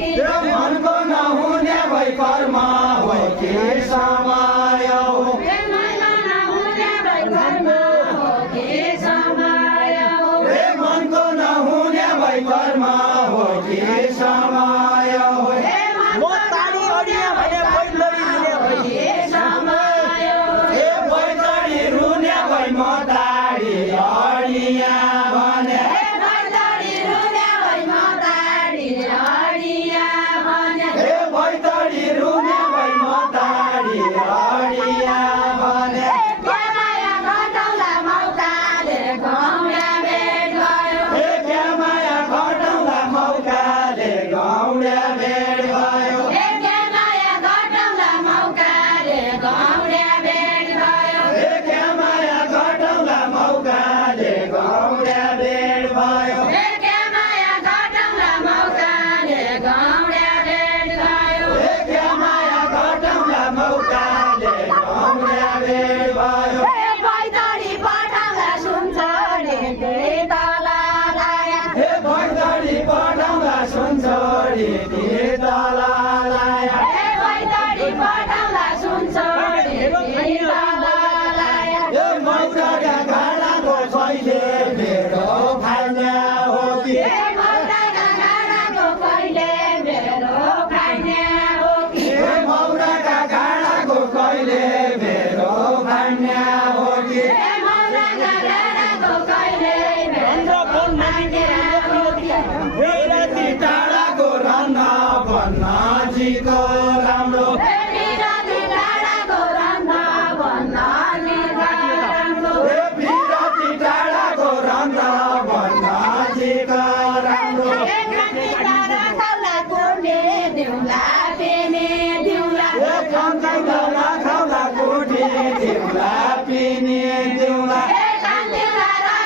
कि मनको नहुने भई कर्म हो कि समय हो मनमा नहुने भई कर्म हो कि समय हो मनको नहुने भई कर्म हो कि समय हो म ताली अडिया भने पैदली हिँडे भई समय हो पैदली रुने भई म ताडी अडिया भने पैदली रुने भई म ताडी अडिया भने पैदली रुने भई म ताडी अडिया भने माया घटाउला मौकाले गौडा भेट भयो क्या माया घटाउँदा मौकाले गौडा भेट भयो माया घटाउला मौकाले गौडा भेट भयो क्या माया घटाउँदा मौकाले गौडा भेट भयो माया घटाउला मौकाले गौडा भेट भयो क्या माया घटाउँदा मौकाले गौडा भेट भयो पैदली पठाउँदा सुन्छोडी त्यही तल लाया पैदली पठाउँदा सुनचोडी तल लाया पैदली पठाउँदा सुन्छोडी त्यही तल लाया मौकाका घाँडाको कहिले मेरो खाना हो कि मौराका गाडाको कहिले मेरो खाने हो कि मौराका घाँडाको कहिले मेरो खाना हो कि मौराका गाडाको कहिले मेरो खाने हो कि राति टाढाको रन्न भन्नजीको राम्रो बिराती डाँडाको रन्ध भन्न राम्रो राति टाढाको रन्न भन्नजीको राम्रो खाउला कोर्ने दिउला पेने दिउला खाउँदा खाउँदा कोठी दिउला पिनी दिउला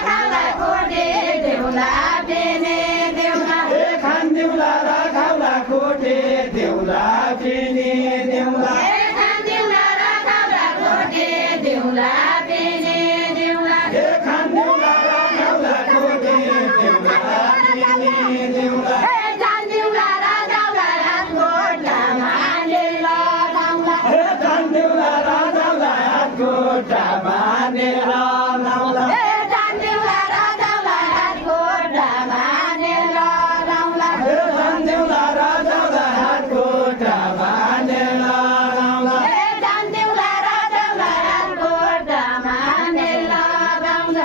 खाउला कोर्ने दिउला पेने दिउला खान्दिउला र खाउला कोठी दिउला पिनी दिउला खाउला कोर्ने दिउला पेने दिउला खान्दिउला र खाउला कोठी दिउला पिनी दिउला जान्दिउला राजाउला हातकोटमा मानेर लाउँला खान्दिउला र जाउला हातखुट्टा मानेर लाउँला जान्दिउला राजाउला हातकोटमा मानेर लाउँला खान्दिउला र जाउला हातखुट्टा मानेर लाउँला जान्दिउला राजाउला हातकोटमा मानेर लाउँला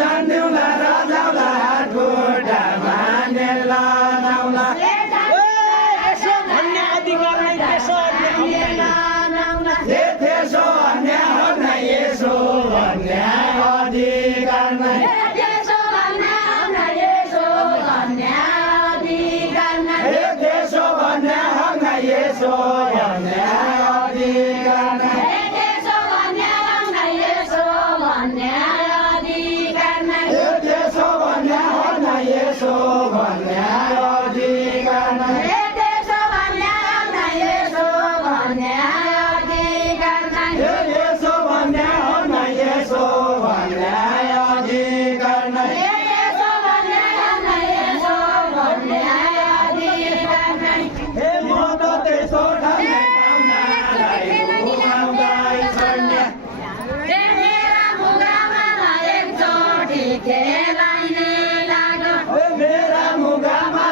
जान्दिउला र जाउला हातखुट्टा मानेर लाउँला यसो भन्ने अधिकार नै त्यसो त्यसो भन्ने हो न यसो भन्ने अधिकार नै त्यसो भन्ने यसो भन्ने अधिकार नै त्यसो भन्ने हो न यसो भन्ने अधिकार नै त्यसो भन्ने यसो भन्ने अधिकार नै त्यसो भन्ने हो न यसो भन्ने अधिकार नै त्यसो भन्ने यसो भन्ने अधिकार नै यसो भन्ने हो न यसो भन्ने अधिकार नै यसो भन्ने यसो भन्ने अधिकार नै म त त्यसो ठाउँमै पाउनालाई घुमाउँदै छोड्ने मेरा मुगामा एकचोटि खेलाइने लाग्यो मेरा मुगामा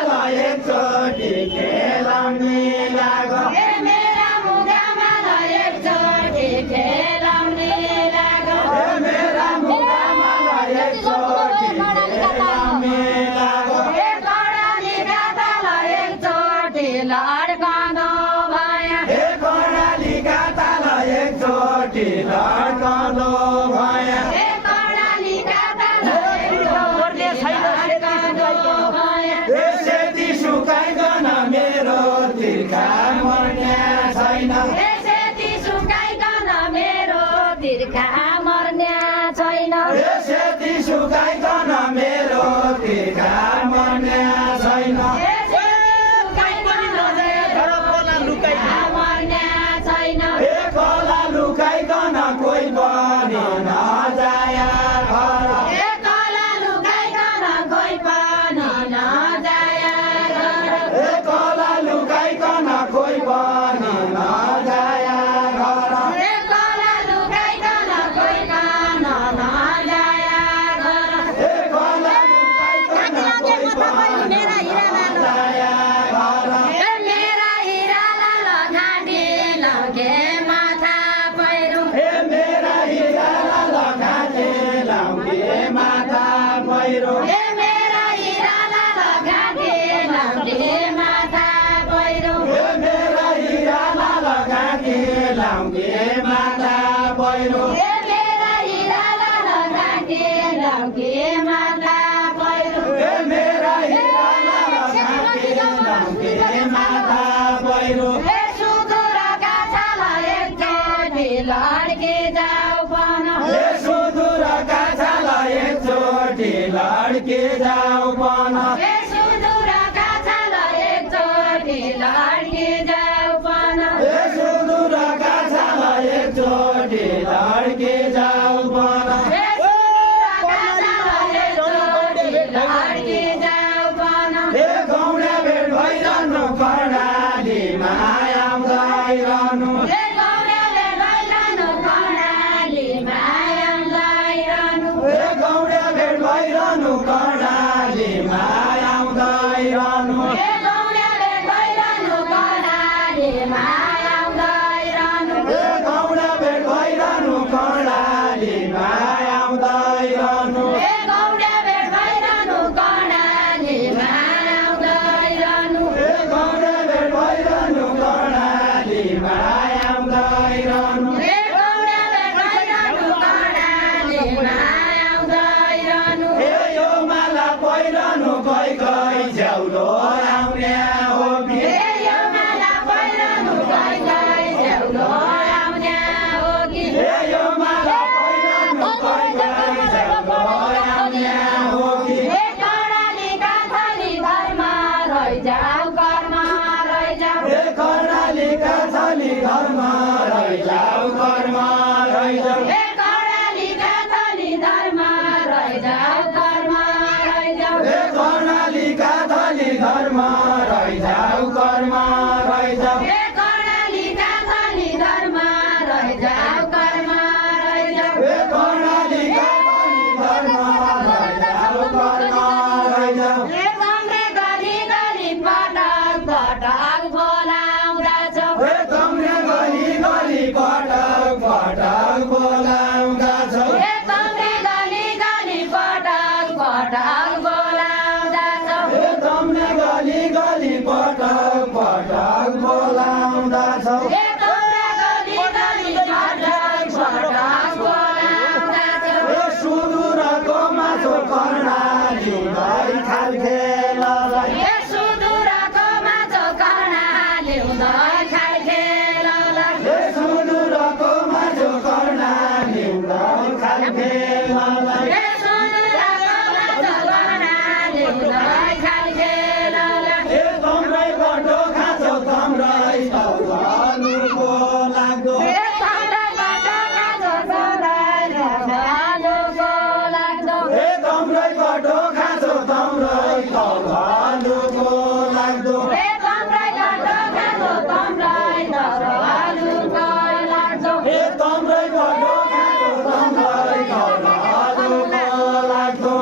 एकचोटि खेलाउने लाग्यो मेरा मुगामा एकचोटि खेलाउने लाग्यो मेरा मुगामा एकचोटि खेलाउने लाग्यो कडालीका तल एकचोटि लड्कँदो भयो कर्णालीका ताल एकचोटि लड्कँदो भयो कडालीका तल एकचोटि लड्कँदो भयो सेती सुकाइकन मेरो तिर्खा मर्ने छैन सेती सुकाइकन मेरो तिर्खा मर्ने छैन सेती सुकाइकन मेरो तिर्खा मर्ने छैन खोला लुकाइकन कोही पनि नजाया घर खोला लुकाइकन कोही पनि नजाया घर खोला लाउँगे माता पहिरो मेरा हिराला नघाँटे लाउँगे माता पहिरो मेरा हिराला नघाँटे लाउँगे माता पहिरो सुदूरका छाला एकचोटि लड्के जाऊ पन सुदूरका छाला एकचोटि लड्के जाऊ पन सुदूरका छाला एकचोटि लड्के जाऊ पन सुदूरका छाला एकचोटि लड्के जाऊ पन लड्के जाऊ पन गौडा भेट भइरहनु कर्णालीमा आउँदै रहनु गौडाले भइरहनु कर्णालीमा आउँदै रहनु गौडा भेट भइरहनु कर्णालीमा आउँदै रहनु गौडाले भइरहनु कर्णालीमा आउँदै रहनु गौडा भेट भइरहनु कर्णालीमा आउँदै रहनु गौडा भेट भइरहनु कर्णालीमा आउँदै रहनु गौडा भेट भइरहनु कर्णालीमा आउँदै रहनु गौडा भेट भइरहनु कर्णालीमा आउँदै रहनु यो माला पहिरहनु गई गई झ्याउलो आउने हो कि यो माला पहिरहनु गई गई झ्याउलो आउने हो कि यो माला पहिरहनु गई गई झ्याउलो आउने हो कि कर्णालीका थली घरमा रहिजाऊ घरमा रहिजाऊ कर्णालीका छली घरमा रहिजाऊ घरमा रहिजाऊ कर्णालीका थली घरमा रहिजाऊ घरमा रहिजाऊ कर्णालीका थली घरमा रहिजाऊ घरमा रहिजाऊ कर्णालीका थली घरमा रहिजाऊ घरमा रहिजाऊ कर्णालीका थली घरमा रहिजाऊ घरमा रहिजाऊ कमरे गरी गरी पटक पटक बोलाउँदछौ कमरे गली गली पटक पटक बोलाउँदछौ कमरे गली गली पटक पटक बोलाउँदछौ कमरे गली गली पटक पटक बोलाउँदछौ कमरे गली गली पटक पटक बोलाउँदछौ सुदूरको मासो कर्णाली गई खालखेललाई सुदूरको माछो कर्णा ल्याउँदै खालखेललाई सुदूरको मासो कर्णाली गई खालखेललाई सुदूरको माछो कर्णा ल्याउँदै खालखेललाई तम्रै बटो खाँचो तम्रै तौलनुको लाग्दो तम्रै बटो खाँचो तम्रै तौलनुको लाग्दो तम्रै बटो खाँचो तम्रै तौलनुको लाग्दो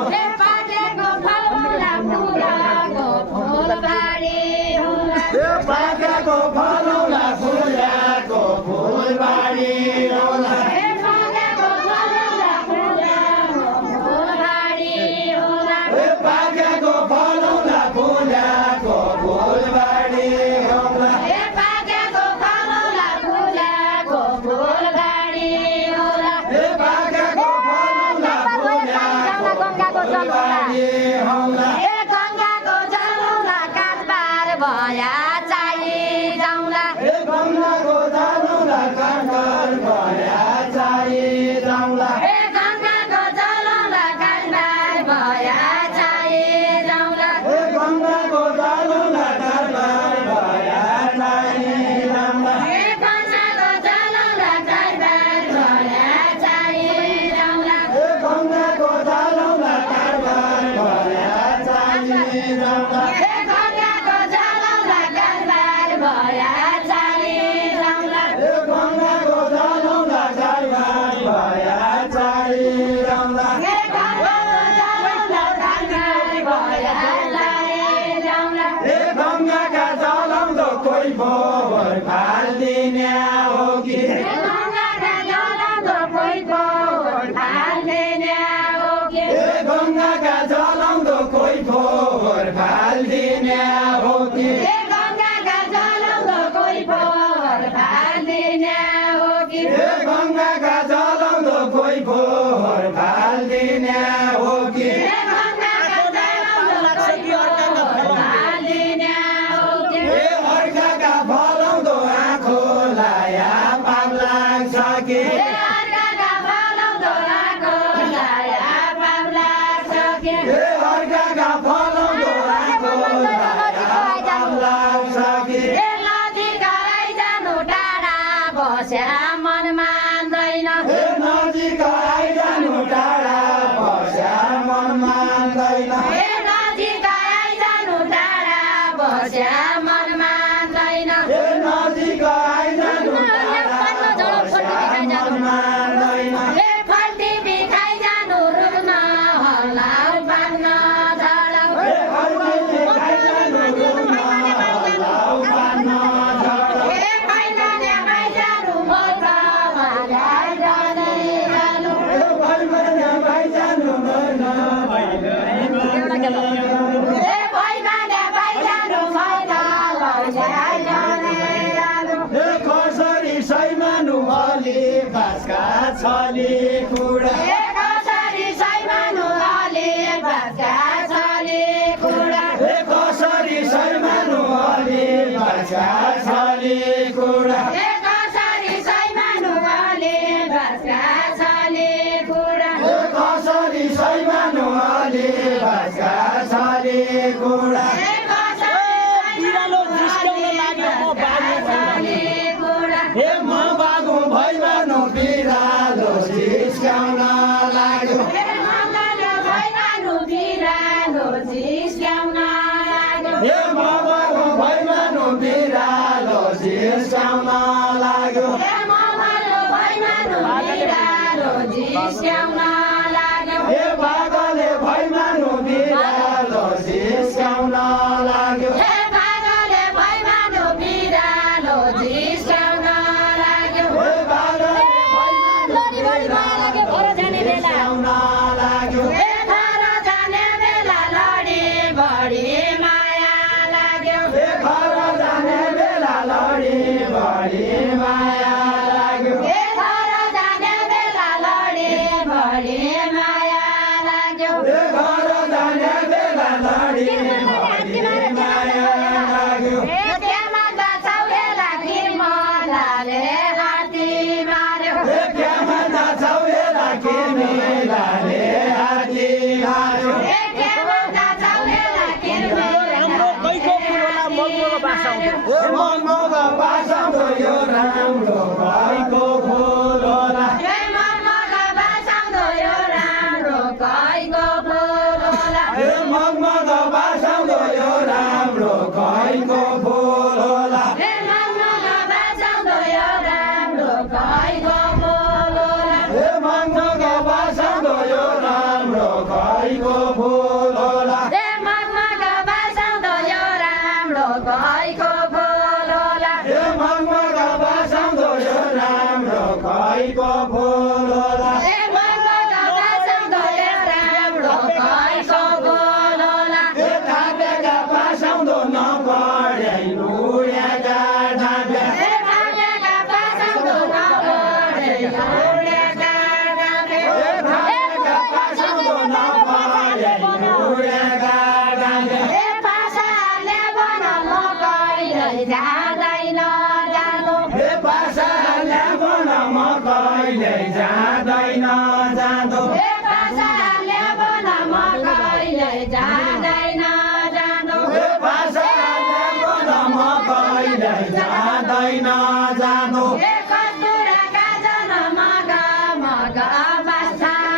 पाकेको फलौला फुल्याको फुलबारी होला पाकेको फलौला फुल्याको फुलबारी होला पाकेको फलौला फुल्याको फुलबारी होला गङ्गाको जलौला काठबार भया चाहिँ जाउँला गङ्गाको जानुला काँकर भया चाहिँ जाउँला गङ्गाको जलौला काठबार भया चाहिँ जाउँला गङ्गाको जानुला काँकर भया चाहिँ जाउँला गङ्गाको जलौला काठबार भया चाहिँ जाउँला गङ्गाको जानुला काँकर भया चाहिँ जाउँला गङ्गाको जलौला काठबार भया चाहिँ जाउँला गङ्गाको जानुला काँकर भया चाहिँ जाउँला गङ्गाका जलाउँदो कोही बोबर फाल्दिने हो कि गङ्गाका जलाउँदो कोही बोबर फाल्दिने हो कि गङ्गाका जलाउँदो कोही फोहोर फाल्दिने हो कि गङ्गाका जलाउँदो कोही बोबर फाल्दिने हो बस्या मन मान्दैन ए नजिक आइजानु ए फल्टी बिखाइ जानु रुग्न हल्लाउ पार्न झडाउ ए फल्टी खाइजानु रुग्न हल्लाउ पार्न झडाउ ए पैमाने बाइजानु मोट भागाइ जाने जानु ए फल्टी खाइजानु रुग्न ए पैमाने बाइजानु मोट भागाइ जाने जानु ए कसरी सैमानु अलि बासका छली कुडा ए कसरी सैमानु अलि बासका छली कुडा ए कसरी सैमानु अलि बासका छली कुडा ए कसरी सैमानु अलि बासका छली कुडा ए कसरी सैमानु अलि बासका छली कुडा ए कसरी बिरालो जिस्क्याउन लाग्यो म बाबु छली कुडा ए म बाबु भैमानु बिरालो जिस्क्याउन लाग्यो ए मङ्गलो भैमानु बिरालो जिस्क्याउन लाग्यो ए म बाबु भैमानु बिरालो जिस्क्याउन लाग्यो ए मङ्गलो भैमानु बिरालो जिस्क्याउन लाग्यो ए बागले भैमानु बिरालो जिस्क्याउन लाग्यो ए बागले भैमानु बिरालो जिस्क्याउन लाग्यो ए बागले लोरी बढी माया लाग्यो घर जाने बेला जिस्क्याउन लाग्यो ए घर जाने बेला लडी बढी माया लाग्यो ए घर जाने बेला लडी बढी माया लाग्यो ए घर जाने बेला लडी बढी माया लाग्यो ए घर जाने बेला लडी बढी माया लाग्यो ए त्यहाँ बचाउला किर्मलाले हात्ती मार्यो ए क्यामा नछाउला किर्मेलाले हात्ती मार्यो ए त्यहाँ बचाउला किर्मलाले राम्रो कैको फुलला मगमग बासा ए मगमग बासाउँदो यो राम्रो भइको फुल होला ए मगमग बासाउँदो यो राम्रो कैको फुल होला ए मगमग बासाउँदो यो राम्रो भइको फुल होला ए मगमग बासाउँदो यो राम्रो कैको फुल होला ए मगमग बासाउँदो यो राम्रो भइको फुल होला ए मगमग बासाउँदो यो राम्रो कैको फुल होला ए मगमग बासाउँदो यो राम्रो भइको फुल होला ए मगमग बासाउँदो यो राम्रो कैको फुल होला ए थापेका बासाउँदो नपढ्याइ लुड्याका ढाँप्या ए थापेका बासाउँदो नपढे लौड्याका डाँडे ए थापेका बासाउँदो नपढ्याइ लुड्याका